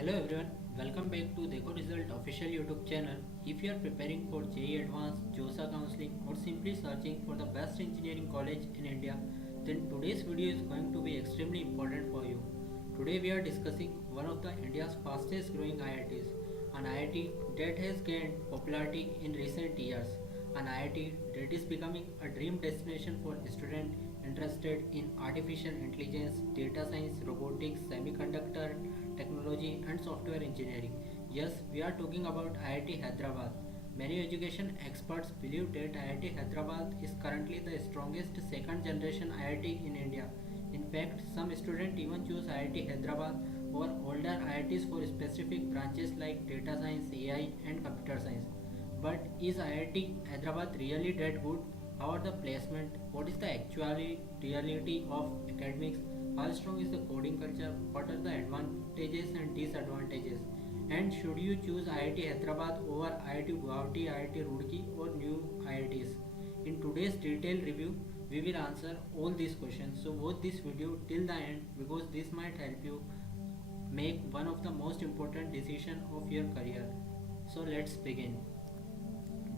Hello everyone, welcome back to Dekho Result official YouTube channel. If you are preparing for JEE Advanced, JOSA counseling or simply searching for the best engineering college in India, then today's video is going to be extremely important for you. Today we are discussing one of the India's fastest growing IITs, an IIT that has gained popularity in recent years, an IIT that is becoming a dream destination for students interested in artificial intelligence, data science, robotics, semiconductor technology, and software engineering. Yes, we are talking about IIT Hyderabad. Many education experts believe that IIT Hyderabad is currently the strongest second generation IIT in India. In fact, some students even choose IIT Hyderabad over older IITs for specific branches like data science, AI, and computer science. But is IIT Hyderabad really that good? How are the placement? What is the actually reality of academics? How strong is the coding culture? What are the advantages and disadvantages? And should you choose IIT Hyderabad over IIT Guwahati, IIT Roorkee or new IITs? In today's detailed review, we will answer all these questions. So watch this video till the end because this might help you make one of the most important decision of your career. So let's begin.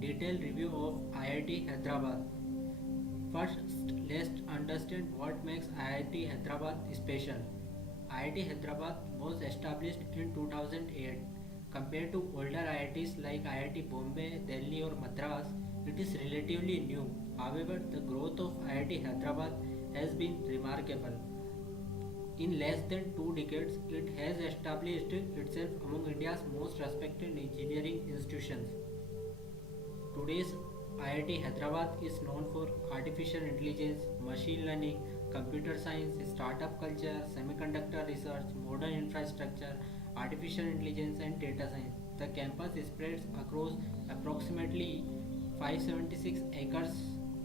Detailed review of IIT Hyderabad. First, let's understand what makes IIT Hyderabad special. IIT Hyderabad was established in 2008. Compared to older IITs like IIT Bombay, Delhi, or Madras, it is relatively new. However, the growth of IIT Hyderabad has been remarkable. In less than 2 decades, it has established itself among India's most respected engineering institutions. Today's IIT Hyderabad is known for artificial intelligence, machine learning, computer science, startup culture, semiconductor research, modern infrastructure, artificial intelligence, and data science. The campus spreads across approximately 576 acres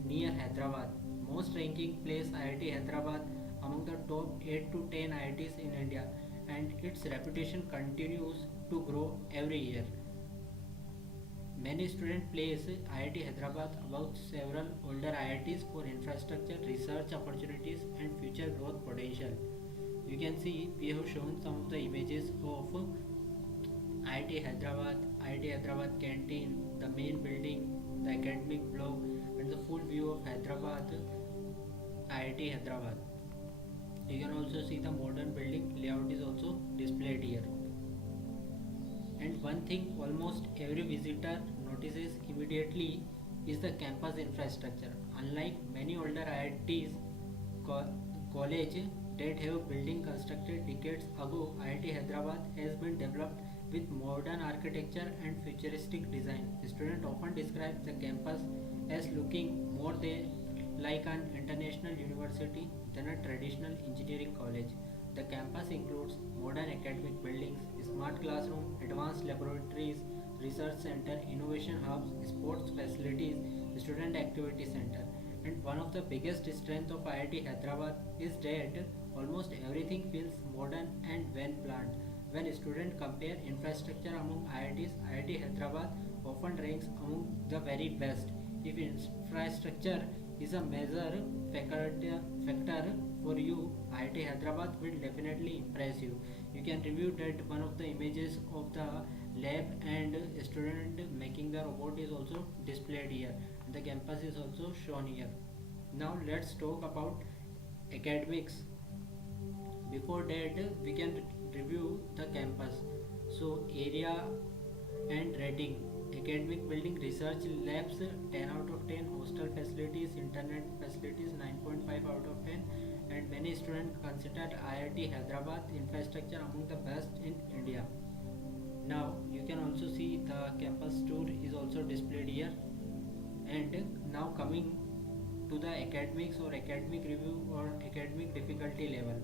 near Hyderabad. Most ranking place IIT Hyderabad among the top 8 to 10 IITs in India, and its reputation continues to grow every year. Many students place IIT Hyderabad above several older IITs for infrastructure, research opportunities, and future growth potential. You can see we have shown some of the images of IIT Hyderabad, IIT Hyderabad canteen, the main building, the academic block, and the full view of Hyderabad, IIT Hyderabad. You can also see the modern building layout is also displayed here. And one thing almost every visitor notices immediately is the campus infrastructure. Unlike many older IITs, college that have building constructed decades ago, IIT Hyderabad has been developed with modern architecture and futuristic design. Students often describe the campus as looking more like an international university than a traditional engineering college. The campus includes modern academic buildings, smart classroom, advanced laboratories, research center, innovation hubs, sports facilities, student activity center. And one of the biggest strengths of IIT Hyderabad is that almost everything feels modern and well planned. When students compare infrastructure among IITs, IIT Hyderabad often ranks among the very best. If infrastructure is a major factor for you, IIT Hyderabad will definitely impress you. You can review that one of the images of the lab and student making the robot is also displayed here. The campus is also shown here. Now let's talk about academics. Before that, we can review the campus. So area and rating. Academic building, research labs 10 out of 10, hostel facilities, internet facilities 9.5 out of 10, and many students consider IIT Hyderabad infrastructure among the best in India. Now you can also see the campus tour is also displayed here. And now coming to the academics or academic review or academic difficulty level.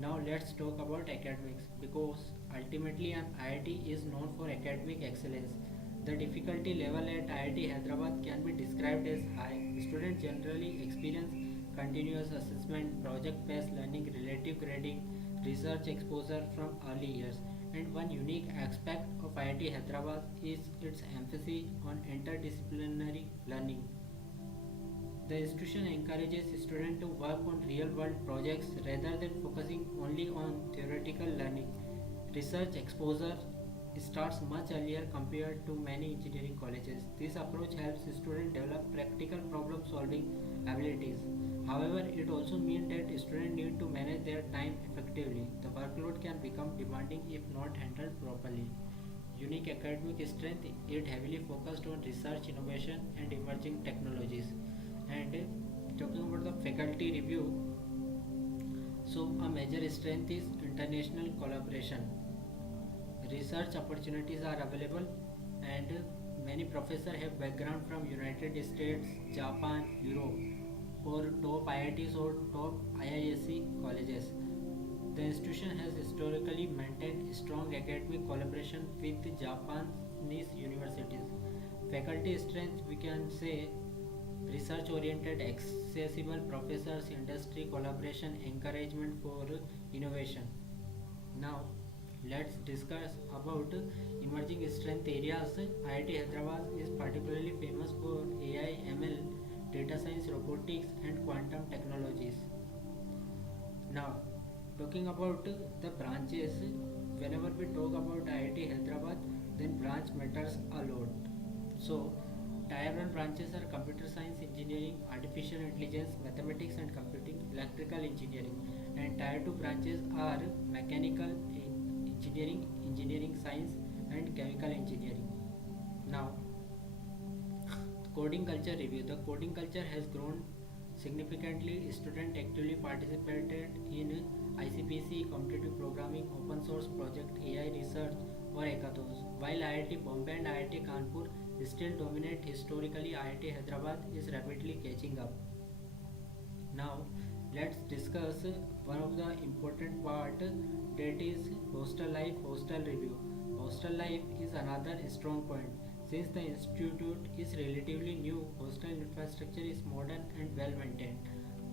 Now let's talk about academics because ultimately an IIT is known for academic excellence. The difficulty level at IIT Hyderabad can be described as high. Students generally experience continuous assessment, project-based learning, relative grading, research exposure from early years. And one unique aspect of IIT Hyderabad is its emphasis on interdisciplinary learning. The institution encourages students to work on real world projects rather than focusing only on theoretical learning. Research exposure starts much earlier compared to many engineering colleges. This approach helps students develop practical problem solving abilities. However, it also means that students need to manage their time effectively. The workload can become demanding if not handled properly. Unique academic strength, it heavily focused on research, innovation, and emerging technologies. And talking about the faculty review, so a major strength is international collaboration. Research opportunities are available, and many professors have background from United States, Japan, Europe, or top IITs or top IISc colleges. The institution has historically maintained strong academic collaboration with Japanese universities. Faculty strength, we can say, research oriented, accessible professors, industry collaboration, encouragement for innovation. Now, let's discuss about emerging strength areas. IIT Hyderabad is particularly famous for AI, ML, data science, robotics, and quantum technologies. Now, talking about the branches, whenever we talk about IIT Hyderabad, then branch matters a lot. So, Tier 1 branches are computer science, engineering, artificial intelligence, mathematics and computing, electrical engineering, and Tier 2 branches are mechanical engineering, engineering science, and chemical engineering. Now, coding culture review. The coding culture has grown significantly. Students actively participated in ICPC, competitive programming, open source project, AI research, or hackathons. While IIT Bombay and IIT Kanpur still dominate, historically IIT Hyderabad is rapidly catching up. Now, let's discuss one of the important part, that is hostel life, hostel review. Hostel life is another strong point. Since the institute is relatively new, hostel infrastructure is modern and well maintained.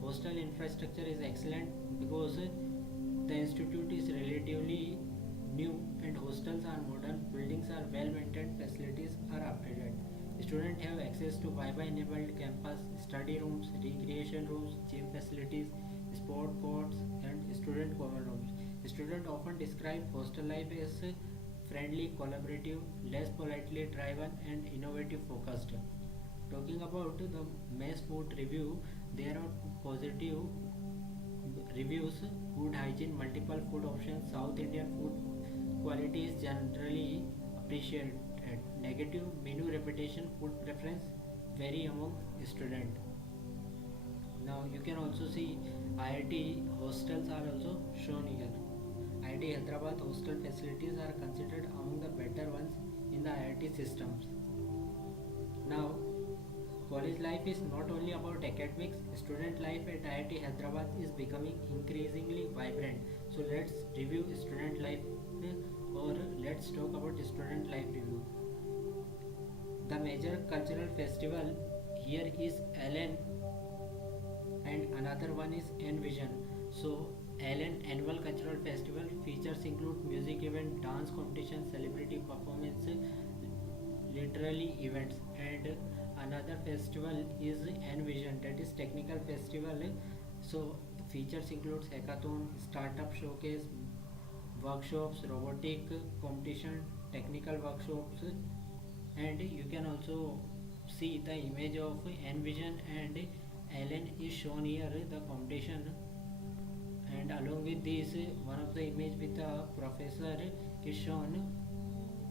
Hostel infrastructure is excellent because the institute is relatively new and hostels are modern, buildings are well maintained, facilities are updated. Students have access to Wi-Fi enabled campus, study rooms, recreation rooms, gym facilities, sport courts, and student common rooms. Students often describe hostel life as friendly, collaborative, less politely driven, and innovative focused. Talking about the mess food review, there are positive reviews, good hygiene, multiple food options, South Indian food quality is generally appreciated. Negative menu reputation, food preference vary among students. Now you can also see IIT hostels are also shown here. IIT Hyderabad hostel facilities are considered among the better ones in the IIT systems. Now, college life is not only about academics, student life at IIT Hyderabad is becoming increasingly vibrant. So let's review student life, or let's talk about student life review. The major cultural festival here is LN, and another one is Envision. So LN Annual Cultural Festival features include music event, dance competition, celebrity performance, literally events, and another festival is Envision, that is technical festival. So features includes hackathon, startup showcase, workshops, robotic competition, technical workshops, and you can also see the image of Envision and LN is shown here, the competition, and along with this one of the image with the professor is shown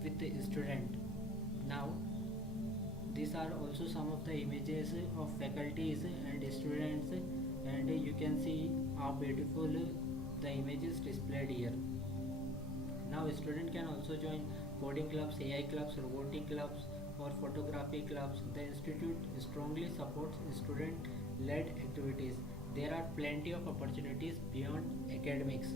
with the student. Now these are also some of the images of faculties and students, and you can see how beautiful the images displayed here. Now student can also join coding clubs, AI clubs, robotic clubs, or photography clubs. The institute strongly supports student led activities. There are plenty of opportunities beyond academics.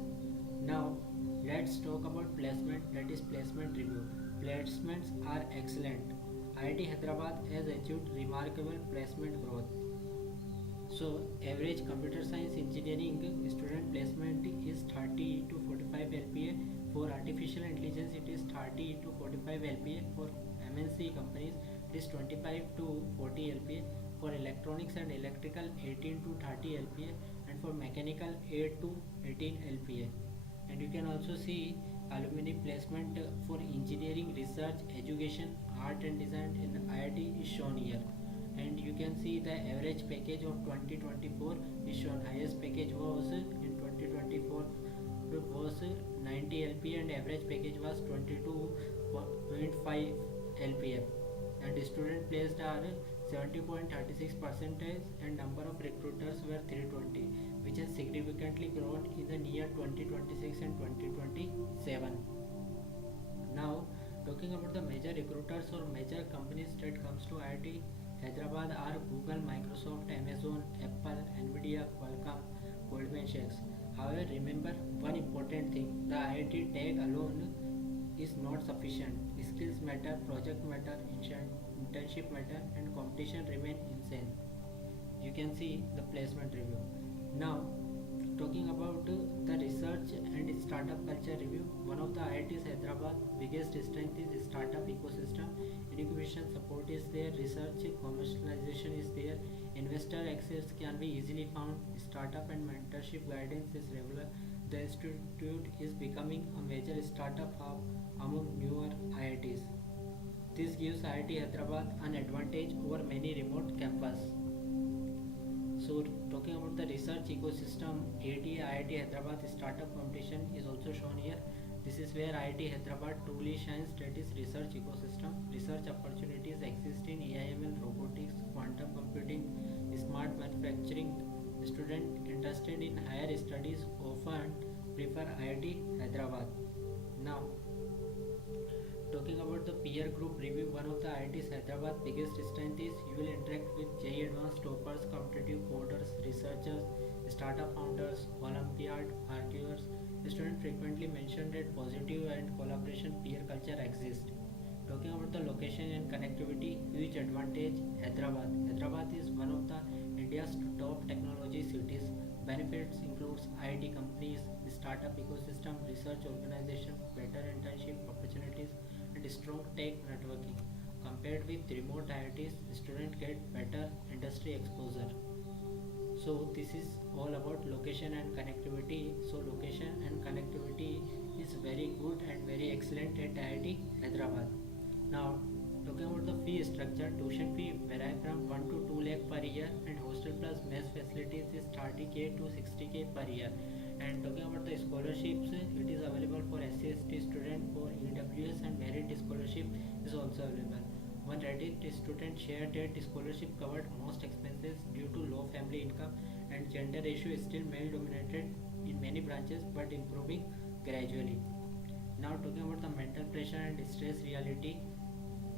Now let's talk about placement, that is placement review. Placements are excellent. IIT Hyderabad has achieved remarkable placement growth. So average computer science engineering student placement is 30 to 45 LPA. For artificial intelligence it is 30 to 45 LPA. For MNC companies it is 25 to 40 LPA. For electronics and electrical 18 to 30 LPA, and for mechanical 8 to 18 LPA. And you can also see alumni placement for engineering, research, education, art and design in IIT is shown here. And you can see the average package of 2024 is shown. Highest package was in 2024 was 90 LP and average package was 22.5 LPM. And student placed are 70.36 percentage and number of recruiters were 320, which has significantly grown in the near 2026 and 2027. Now, talking about the major recruiters or major companies that comes to IIT Hyderabad are Google, Microsoft, Amazon, Apple, Nvidia, Qualcomm, Goldman Sachs. However, remember one important thing: the IIT tag alone is not sufficient. Skills matter, project matter, internship matter, and competition remain insane. You can see the placement review. Now, talking about the research and startup culture review, one of the IIT's Hyderabad biggest strength is startup ecosystem. Incubation support is there, research commercialization is there, investor access can be easily found, startup and mentorship guidance is regular. The institute is becoming a major startup hub among newer IITs. This gives IIT Hyderabad an advantage over many remote campuses. So talking about the research ecosystem, AT IIT Hyderabad startup competition is also shown here. This is where IIT Hyderabad truly shines, that is research ecosystem. Research opportunities exist in AIML, robotics, quantum computing, smart manufacturing. Students interested in higher studies often prefer IIT Hyderabad. Now, talking about the peer group review, one of the IIT's Hyderabad biggest strength is you will interact with JEE advanced toppers, competitive coders, researchers, startup founders, Olympiad arguers. Students frequently mention that positive and collaboration peer culture exists. Talking about the location and connectivity, huge advantage Hyderabad. Hyderabad is one of the India's top technology cities. Benefits includes IIT companies, startup ecosystem, research organization, better internship opportunities, and strong tech networking. Compared with remote IITs, students get better industry exposure. So this is all about location and connectivity. So location and connectivity is very good and very excellent at IIT Hyderabad. Now, talking about the fee structure, tuition fee vary from 1 to 2 lakh per year, and hostel plus mess facilities is 30k to 60k per year. And talking about the scholarships, it is available for SC/ST student, for EWS and merit scholarship is also available. One Reddit student shared that scholarship covered most expenses due to low family income, and gender ratio is still male dominated in many branches but improving gradually. Now talking about the mental pressure and stress reality,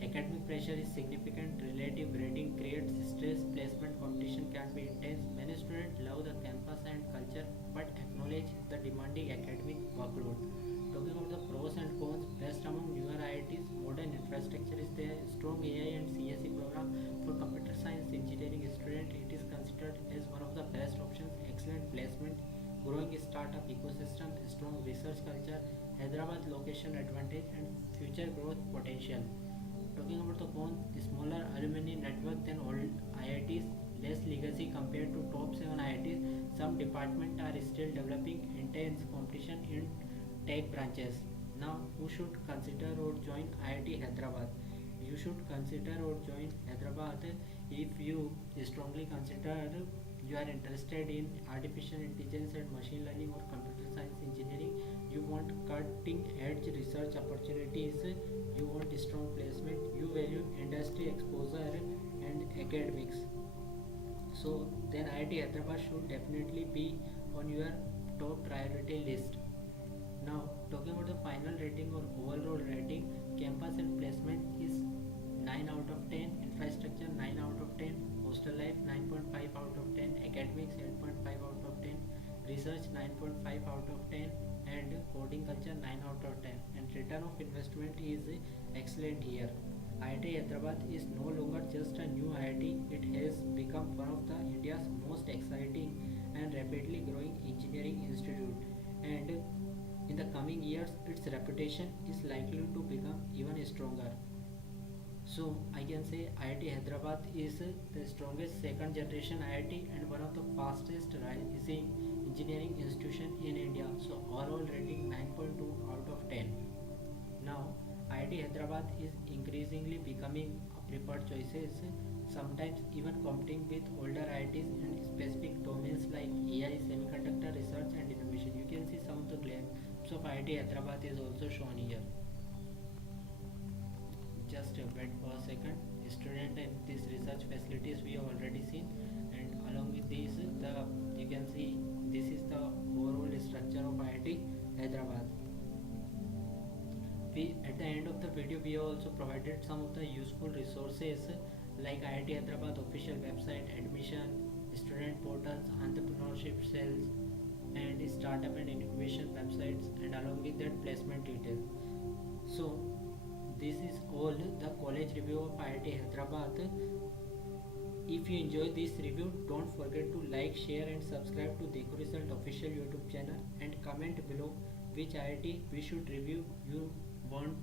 academic pressure is significant, relative grading creates stress, placement competition can be intense. Many students love the campus and culture but acknowledge the demanding academic workload. Talking about the pros and cons, best among newer IITs, modern infrastructure is there, strong AI and CSE program for computer science engineering student, it is considered as one of the best options, excellent placement, growing startup ecosystem, strong research culture, Hyderabad location advantage and future growth potential. Talking about the cons, smaller alumni network than all IITs, less legacy compared to top 7 IITs. Some departments are still developing, intense competition in tech branches. Now, who should consider or join IIT Hyderabad? You should consider or join Hyderabad if you strongly consider you are interested in artificial intelligence and machine learning or computer science engineering. You want cutting edge research opportunities, you want strong placement, you value industry exposure and academics. So then IIT Hyderabad should definitely be on your top priority list. Now talking about the final rating or overall rating, campus and placement is 9 out of 10, infrastructure 9 out of 10, hostel life 9.5 out of 10, academics 8.5 out of 10, research 9.5 out of 10, and coding culture 9 out of 10, and return of investment is excellent here. IIT Hyderabad is no longer just a new IIT, it has become one of the India's most exciting and rapidly growing engineering institute, and in the coming years its reputation is likely to become even stronger. So I can say IIT Hyderabad is the strongest second generation IIT and one of the fastest rising engineering institution in India. So overall rating 9.2 out of 10. Hyderabad is increasingly becoming a preferred choices, sometimes even competing with older IITs in specific domains like AI, semiconductor research and innovation. You can see some of the glimpse of IIT Hyderabad is also shown here. Just wait for a second. Student and these research facilities we have already seen, and along with this, the you can see this is the overall structure of IIT Hyderabad. We at the end of the video we have also provided some of the useful resources like IIT Hyderabad official website, admission, student portals, entrepreneurship cells, and startup and incubation websites, and along with that placement details. So this is all the college review of IIT Hyderabad. If you enjoyed this review, don't forget to like, share and subscribe to Dekho Result official YouTube channel, and comment below which IIT we should review you want